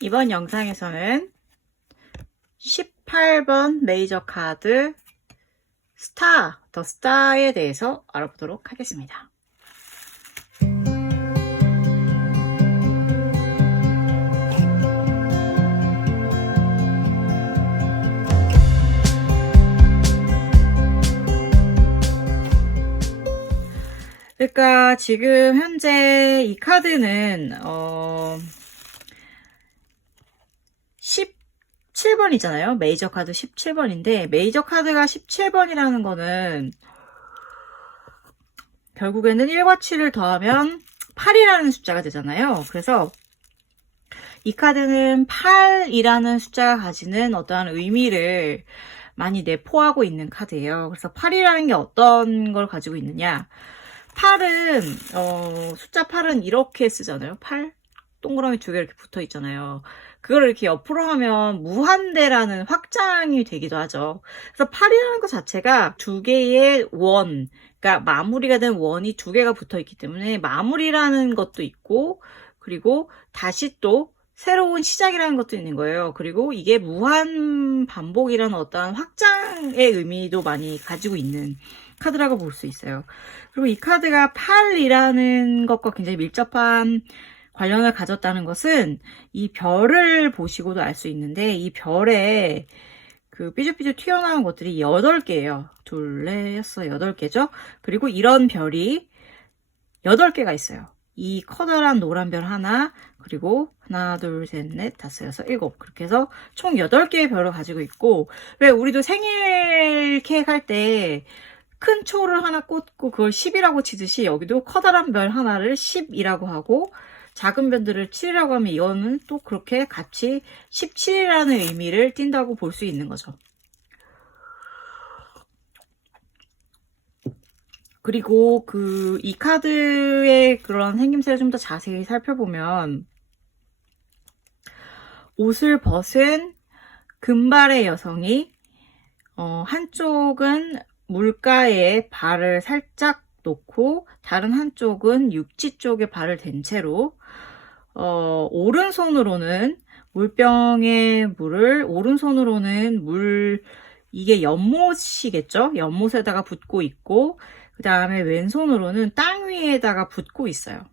이번 영상에서는 18번 메이저 카드 스타, 더 스타에 대해서 알아보도록 하겠습니다. 그러니까 지금 현재 이 카드는 17번이잖아요. 메이저 카드 17번인데 메이저 카드가 17번이라는 거는 결국에는 1과 7을 더하면 8이라는 숫자가 되잖아요. 그래서 이 카드는 8이라는 숫자가 가지는 어떠한 의미를 많이 내포하고 있는 카드예요. 그래서 8이라는 게 어떤 걸 가지고 있느냐. 8은 숫자 8은 이렇게 쓰잖아요. 8 동그라미 두 개 이렇게 붙어 있잖아요. 그걸 이렇게 옆으로 하면 무한대라는 확장이 되기도 하죠. 그래서 8이라는 것 자체가 두 개의 원, 그러니까 마무리가 된 원이 두 개가 붙어 있기 때문에 마무리라는 것도 있고, 그리고 다시 또 새로운 시작이라는 것도 있는 거예요. 그리고 이게 무한 반복이라는 어떠한 확장의 의미도 많이 가지고 있는 카드라고 볼 수 있어요. 그리고 이 카드가 8이라는 것과 굉장히 밀접한 관련을 가졌다는 것은 이 별을 보시고도 알 수 있는데, 이 별에 그 삐죽삐죽 튀어나온 것들이 8개예요. 둘, 넷, 여섯, 8개죠. 그리고 이런 별이 8개가 있어요. 이 커다란 노란 별 하나, 그리고 하나, 둘, 셋, 넷, 다섯, 여섯, 일곱. 그렇게 해서 총 8개의 별을 가지고 있고, 왜 우리도 생일 케이크 할 때 큰 초를 하나 꽂고 그걸 10이라고 치듯이 여기도 커다란 별 하나를 10이라고 하고 작은 별들을 7이라고 하면 이거는 또 그렇게 같이 17이라는 의미를 띈다고 볼 수 있는 거죠. 그리고 이 카드의 그런 생김새를 좀 더 자세히 살펴보면 옷을 벗은 금발의 여성이 한쪽은 물가에 발을 살짝 놓고 다른 한쪽은 육지 쪽에 발을 댄 채로 오른손으로는 물병에 물을, 오른손으로는 이게 연못이겠죠? 연못에다가 붓고 있고, 그 다음에 왼손으로는 땅 위에다가 붓고 있어요.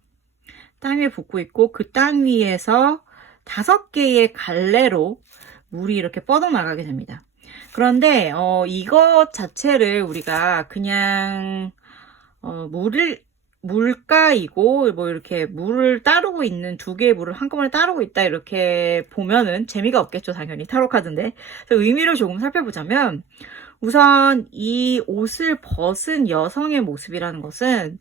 땅 위에 붓고 있고, 그 땅 위에서 5개의 갈래로 물이 이렇게 뻗어나가게 됩니다. 그런데 이것 자체를 우리가 그냥 물가이고 뭐 이렇게 물을 따르고 있는 두 개의 물을 한꺼번에 따르고 있다 이렇게 보면은 재미가 없겠죠. 당연히 타로 카드인데. 그래서 의미를 조금 살펴보자면 우선 이 옷을 벗은 여성의 모습이라는 것은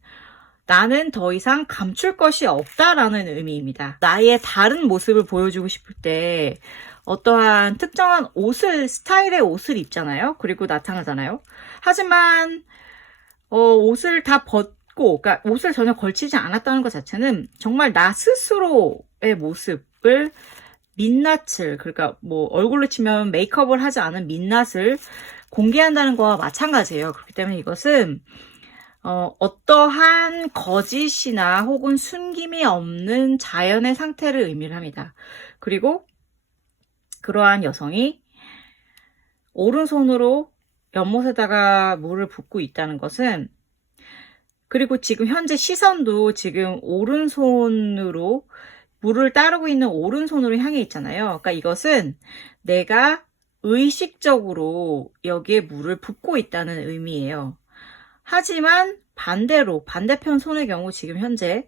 나는 더 이상 감출 것이 없다라는 의미입니다. 나의 다른 모습을 보여주고 싶을 때 어떠한 특정한 스타일의 옷을 입잖아요. 그리고 나타나잖아요. 하지만 옷을 다 벗고, 그러니까 옷을 전혀 걸치지 않았다는 것 자체는 정말 나 스스로의 모습을 민낯을, 그러니까 뭐 얼굴로 치면 메이크업을 하지 않은 민낯을 공개한다는 거와 마찬가지예요. 그렇기 때문에 이것은 어떠한 거짓이나 혹은 숨김이 없는 자연의 상태를 의미를 합니다. 그리고 그러한 여성이 오른손으로 연못에다가 물을 붓고 있다는 것은, 그리고 지금 현재 시선도 지금 오른손으로 물을 따르고 있는 오른손으로 향해 있잖아요. 그러니까 이것은 내가 의식적으로 여기에 물을 붓고 있다는 의미예요. 하지만 반대로 반대편 손의 경우 지금 현재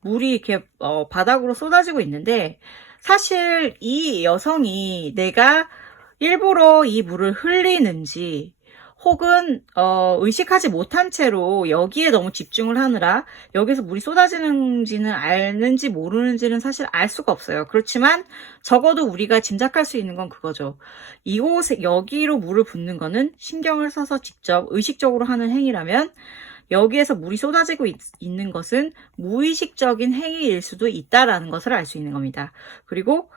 물이 이렇게 바닥으로 쏟아지고 있는데, 사실 이 여성이 내가 일부러 이 물을 흘리는지 혹은 의식하지 못한 채로 여기에 너무 집중을 하느라 여기서 물이 쏟아지는지는 알는지 모르는지는 사실 알 수가 없어요. 그렇지만 적어도 우리가 짐작할 수 있는 건 그거죠. 이곳에 여기로 물을 붓는 거는 신경을 써서 직접 의식적으로 하는 행위라면, 여기에서 물이 쏟아지고 있는 것은 무의식적인 행위일 수도 있다라는 것을 알 수 있는 겁니다. 그리고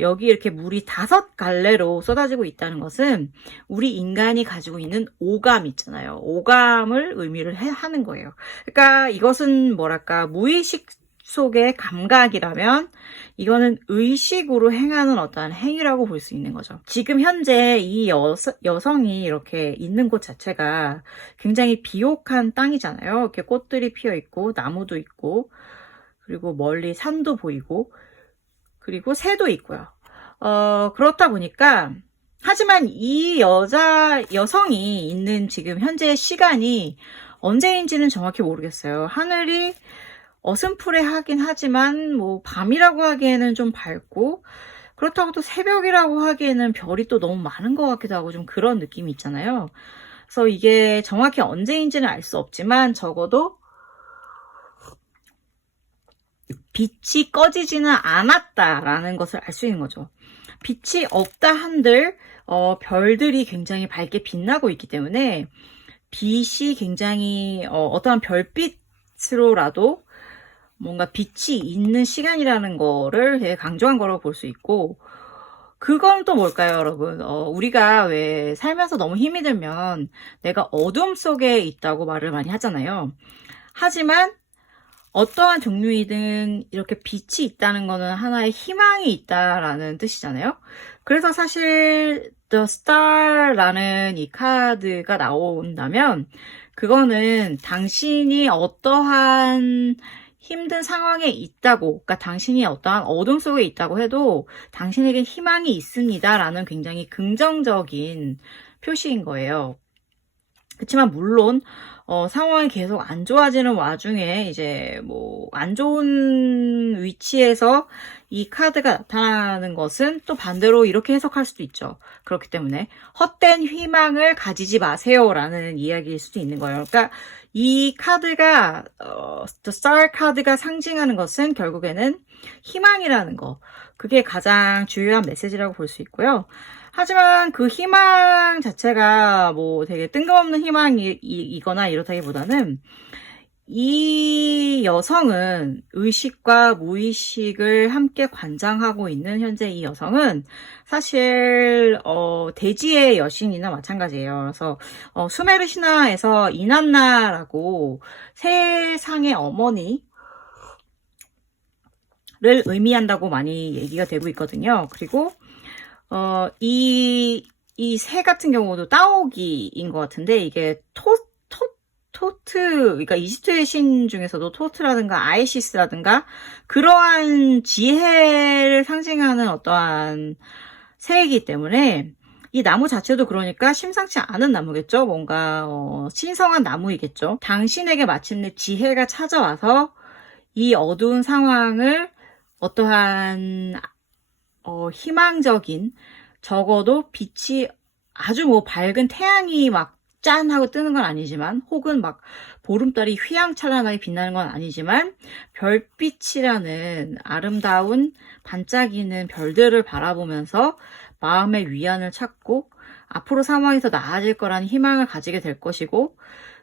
여기 이렇게 물이 5갈래로 쏟아지고 있다는 것은 우리 인간이 가지고 있는 오감 있잖아요. 오감을 의미를 하는 거예요. 그러니까 이것은 뭐랄까 무의식 속의 감각이라면 이거는 의식으로 행하는 어떠한 행위라고 볼 수 있는 거죠. 지금 현재 이 여성이 이렇게 있는 곳 자체가 굉장히 비옥한 땅이잖아요. 이렇게 꽃들이 피어 있고 나무도 있고 그리고 멀리 산도 보이고 그리고 새도 있고요. 그렇다 보니까 하지만 이 여성이 있는 지금 현재의 시간이 언제인지는 정확히 모르겠어요. 하늘이 어슴푸레하긴 하지만 뭐 밤이라고 하기에는 좀 밝고 그렇다고 또 새벽이라고 하기에는 별이 또 너무 많은 것 같기도 하고 좀 그런 느낌이 있잖아요. 그래서 이게 정확히 언제인지는 알 수 없지만 적어도 빛이 꺼지지는 않았다라는 것을 알 수 있는 거죠. 빛이 없다 한들 별들이 굉장히 밝게 빛나고 있기 때문에 빛이 굉장히 어떠한 별빛으로라도 뭔가 빛이 있는 시간이라는 거를 되게 강조한 거라고 볼 수 있고 그건 또 뭘까요, 여러분? 우리가 왜 살면서 너무 힘이 들면 내가 어둠 속에 있다고 말을 많이 하잖아요. 하지만 어떠한 종류이든 이렇게 빛이 있다는 거는 하나의 희망이 있다라는 뜻이잖아요. 그래서 사실 The Star라는 이 카드가 나온다면 그거는 당신이 어떠한 힘든 상황에 있다고, 그러니까 당신이 어떠한 어둠 속에 있다고 해도 당신에게 희망이 있습니다 라는 굉장히 긍정적인 표시인 거예요. 그렇지만 물론 상황이 계속 안 좋아지는 와중에 이제 뭐 안 좋은 위치에서 이 카드가 나타나는 것은 또 반대로 이렇게 해석할 수도 있죠. 그렇기 때문에 헛된 희망을 가지지 마세요 라는 이야기일 수도 있는 거예요. 그러니까 이 카드가 The Star 카드가 상징하는 것은 결국에는 희망이라는 거, 그게 가장 주요한 메시지라고 볼 수 있고요. 하지만 그 희망 자체가 뭐 되게 뜬금없는 희망이거나 이렇다기보다는 이 여성은 의식과 무의식을 함께 관장하고 있는 현재 이 여성은 사실 대지의 여신이나 마찬가지예요. 그래서 수메르 신화에서 이난나라고 세상의 어머니를 의미한다고 많이 얘기가 되고 있거든요. 그리고 이 새 같은 경우도 따오기인 것 같은데 이게 토트, 그러니까 이집트의 신 중에서도 토트라든가 아이시스라든가 그러한 지혜를 상징하는 어떠한 새이기 때문에 이 나무 자체도 그러니까 심상치 않은 나무겠죠. 뭔가 신성한 나무이겠죠. 당신에게 마침내 지혜가 찾아와서 이 어두운 상황을 어떠한 희망적인, 적어도 빛이 아주 뭐 밝은 태양이 막 짠 하고 뜨는 건 아니지만 혹은 막 보름달이 휘황찬란하게 빛나는 건 아니지만 별빛이라는 아름다운 반짝이는 별들을 바라보면서 마음의 위안을 찾고 앞으로 상황이 더 나아질 거라는 희망을 가지게 될 것이고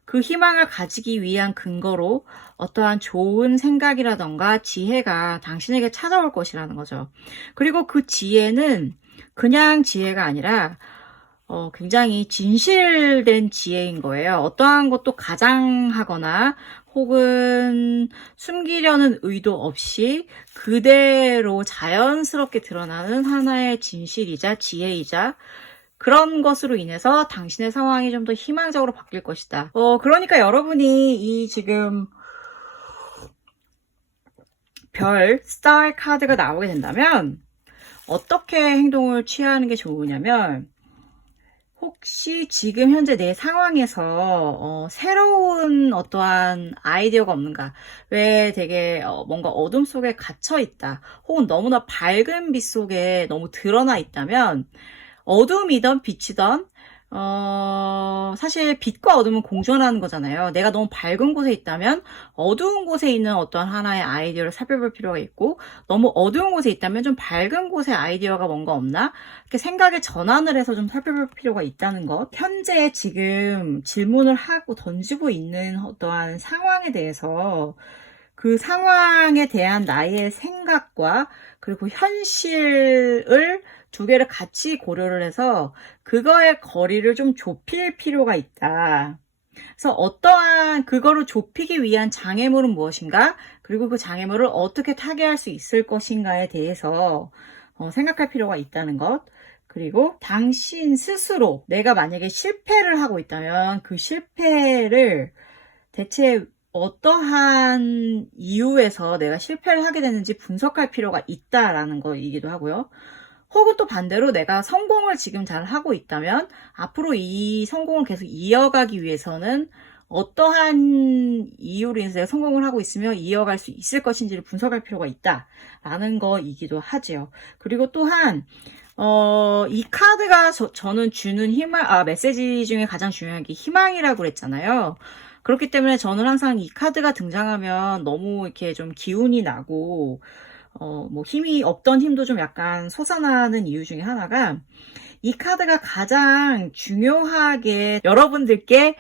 그 희망을 가지기 위한 근거로 어떠한 좋은 생각이라던가 지혜가 당신에게 찾아올 것이라는 거죠. 그리고 그 지혜는 그냥 지혜가 아니라 굉장히 진실된 지혜인 거예요. 어떠한 것도 가장하거나 혹은 숨기려는 의도 없이 그대로 자연스럽게 드러나는 하나의 진실이자 지혜이자 그런 것으로 인해서 당신의 상황이 좀 더 희망적으로 바뀔 것이다. 그러니까 여러분이 이 지금 별, 스타 카드가 나오게 된다면 어떻게 행동을 취하는 게 좋으냐면 혹시 지금 현재 내 상황에서 새로운 어떠한 아이디어가 없는가? 왜 되게 뭔가 어둠 속에 갇혀 있다. 혹은 너무나 밝은 빛 속에 너무 드러나 있다면 어둠이든 빛이든 사실 빛과 어둠은 공존하는 거잖아요. 내가 너무 밝은 곳에 있다면 어두운 곳에 있는 어떤 하나의 아이디어를 살펴볼 필요가 있고 너무 어두운 곳에 있다면 좀 밝은 곳에 아이디어가 뭔가 없나? 이렇게 생각의 전환을 해서 좀 살펴볼 필요가 있다는 것. 현재 지금 질문을 하고 던지고 있는 어떠한 상황에 대해서 그 상황에 대한 나의 생각과 그리고 현실을 두 개를 같이 고려를 해서 그거의 거리를 좀 좁힐 필요가 있다. 그래서 어떠한 그거를 좁히기 위한 장애물은 무엇인가? 그리고 그 장애물을 어떻게 타개할 수 있을 것인가에 대해서 생각할 필요가 있다는 것. 그리고 당신 스스로 내가 만약에 실패를 하고 있다면 그 실패를 대체 어떠한 이유에서 내가 실패를 하게 됐는지 분석할 필요가 있다라는 거이기도 하고요. 혹은 또 반대로 내가 성공을 지금 잘 하고 있다면 앞으로 이 성공을 계속 이어가기 위해서는 어떠한 이유로 인해서 내가 성공을 하고 있으며 이어갈 수 있을 것인지를 분석할 필요가 있다라는 거이기도 하지요. 그리고 또한 이 카드가 저는 주는 메시지 중에 가장 중요한 게 희망이라고 그랬잖아요. 그렇기 때문에 저는 항상 이 카드가 등장하면 너무 이렇게 좀 기운이 나고 뭐 힘이 없던 힘도 좀 약간 솟아나는 이유 중에 하나가 이 카드가 가장 중요하게 여러분들께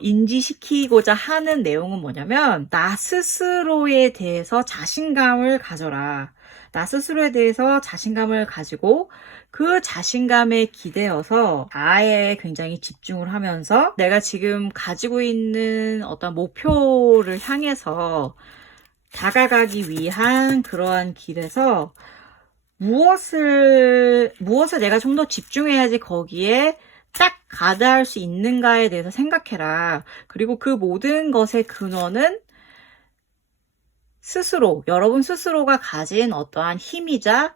인지시키고자 하는 내용은 뭐냐면 나 스스로에 대해서 자신감을 가져라. 나 스스로에 대해서 자신감을 가지고 그 자신감에 기대어서 나에 굉장히 집중을 하면서 내가 지금 가지고 있는 어떤 목표를 향해서 다가가기 위한 그러한 길에서 무엇을 내가 좀 더 집중해야지 거기에 딱 가닿을 수 있는가에 대해서 생각해라. 그리고 그 모든 것의 근원은 여러분 스스로가 가진 어떠한 힘이자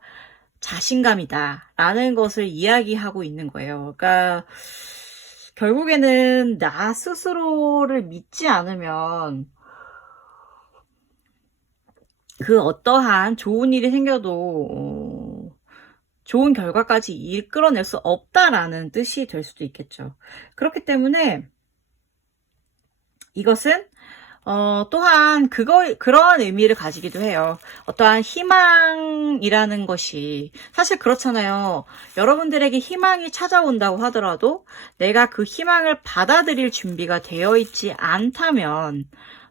자신감이다. 라는 것을 이야기하고 있는 거예요. 그러니까, 결국에는 나 스스로를 믿지 않으면 그 어떠한 좋은 일이 생겨도 좋은 결과까지 이끌어낼 수 없다라는 뜻이 될 수도 있겠죠. 그렇기 때문에 이것은 또한 그런 의미를 가지기도 해요. 어떠한 희망이라는 것이 사실 그렇잖아요. 여러분들에게 희망이 찾아온다고 하더라도 내가 그 희망을 받아들일 준비가 되어 있지 않다면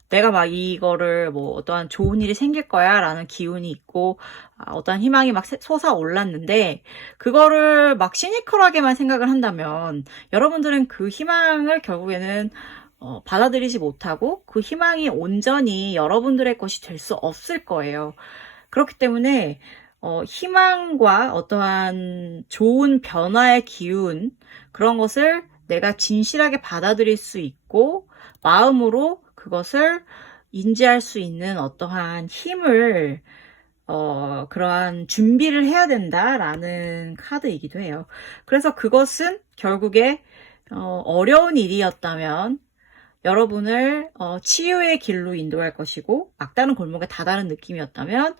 내가 막 이거를 뭐 어떠한 좋은 일이 생길 거야 라는 기운이 있고 어떠한 희망이 막 솟아올랐는데 그거를 막 시니컬하게만 생각을 한다면 여러분들은 그 희망을 결국에는 받아들이지 못하고 그 희망이 온전히 여러분들의 것이 될 수 없을 거예요. 그렇기 때문에 희망과 어떠한 좋은 변화의 기운 그런 것을 내가 진실하게 받아들일 수 있고 마음으로 그것을 인지할 수 있는 어떠한 힘을 그러한 준비를 해야 된다라는 카드이기도 해요. 그래서 그것은 결국에 어려운 일이었다면 여러분을 치유의 길로 인도할 것이고 막다른 골목에 다다른 느낌이었다면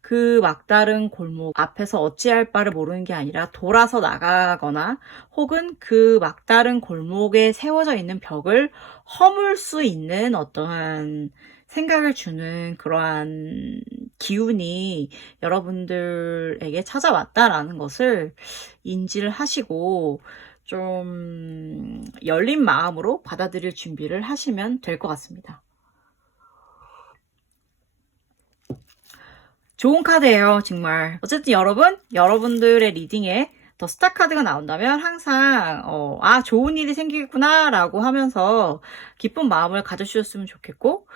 그 막다른 골목 앞에서 어찌할 바를 모르는 게 아니라 돌아서 나가거나 혹은 그 막다른 골목에 세워져 있는 벽을 허물 수 있는 어떠한 생각을 주는 그러한 기운이 여러분들에게 찾아왔다라는 것을 인지를 하시고 좀 열린 마음으로 받아들일 준비를 하시면 될 것 같습니다. 좋은 카드예요, 정말. 어쨌든 여러분들의 리딩에 더 스타 카드가 나온다면 항상 좋은 일이 생기겠구나 라고 하면서 기쁜 마음을 가져주셨으면 좋겠고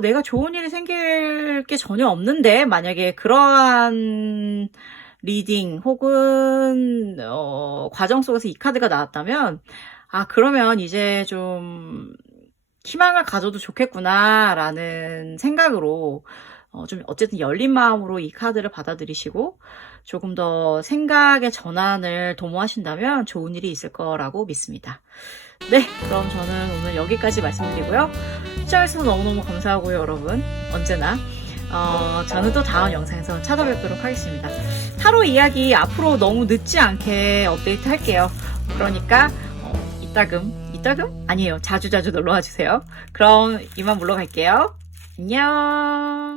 내가 좋은 일이 생길 게 전혀 없는데 만약에 그러한 리딩 혹은 과정 속에서 이 카드가 나왔다면 그러면 이제 좀 희망을 가져도 좋겠구나 라는 생각으로 좀 어쨌든 열린 마음으로 이 카드를 받아들이시고 조금 더 생각의 전환을 도모하신다면 좋은 일이 있을 거라고 믿습니다. 네, 그럼 저는 오늘 여기까지 말씀드리고요. 시청해주셔서 너무너무 감사하고요, 여러분. 언제나 저는 또 다음 영상에서 찾아뵙도록 하겠습니다. 타로 이야기 앞으로 너무 늦지 않게 업데이트 할게요. 그러니까 이따금? 아니에요. 자주자주 놀러와 주세요. 그럼 이만 물러갈게요. 안녕.